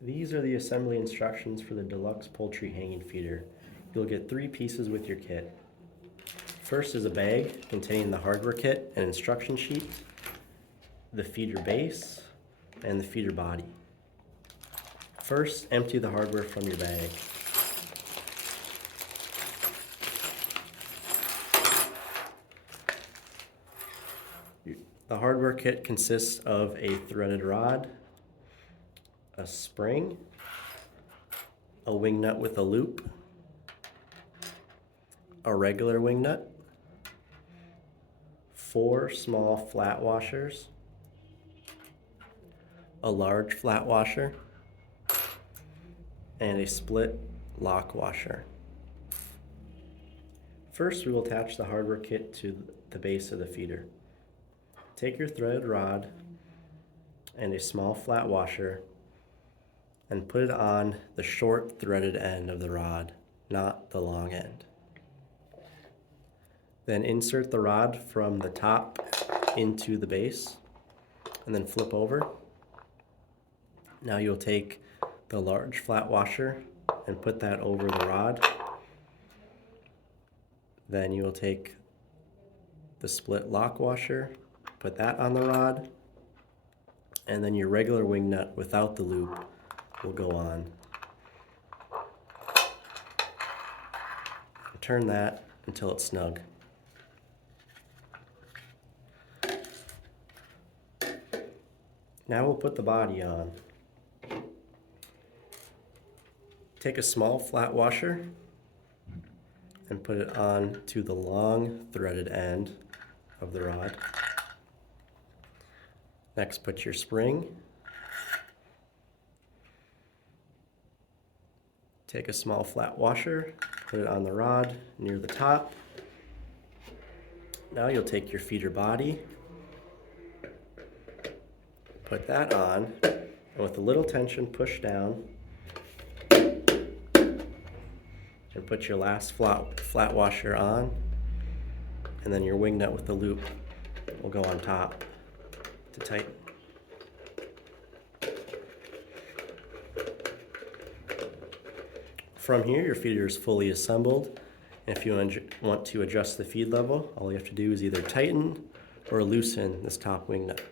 These are the assembly instructions for the Deluxe Poultry Hanging Feeder. You'll get 3 pieces with your kit. First is a bag containing the hardware kit and instruction sheet, the feeder base, and the feeder body. First, empty the hardware from your bag. The hardware kit consists of a threaded rod, a spring, a wing nut with a loop, a regular wing nut, 4 small flat washers, a large flat washer, and a split lock washer. First, we will attach the hardware kit to the base of the feeder. Take your threaded rod and a small flat washer and put it on the short threaded end of the rod, not the long end. Then insert the rod from the top into the base and then flip over. Now you'll take the large flat washer and put that over the rod. Then you will take the split lock washer, put that on the rod, and then your regular wing nut without the loop will go on. Turn that until it's snug. Now we'll put the body on. Take a small flat washer and put it on to the long threaded end of the rod. Next, put your spring. Take a small flat washer, put it on the rod near the top. Now you'll take your feeder body, put that on, and with a little tension, push down, and put your last flat washer on, and then your wing nut with the loop will go on top to tighten. From here, your feeder is fully assembled. And if you want to adjust the feed level, all you have to do is either tighten or loosen this top wing nut.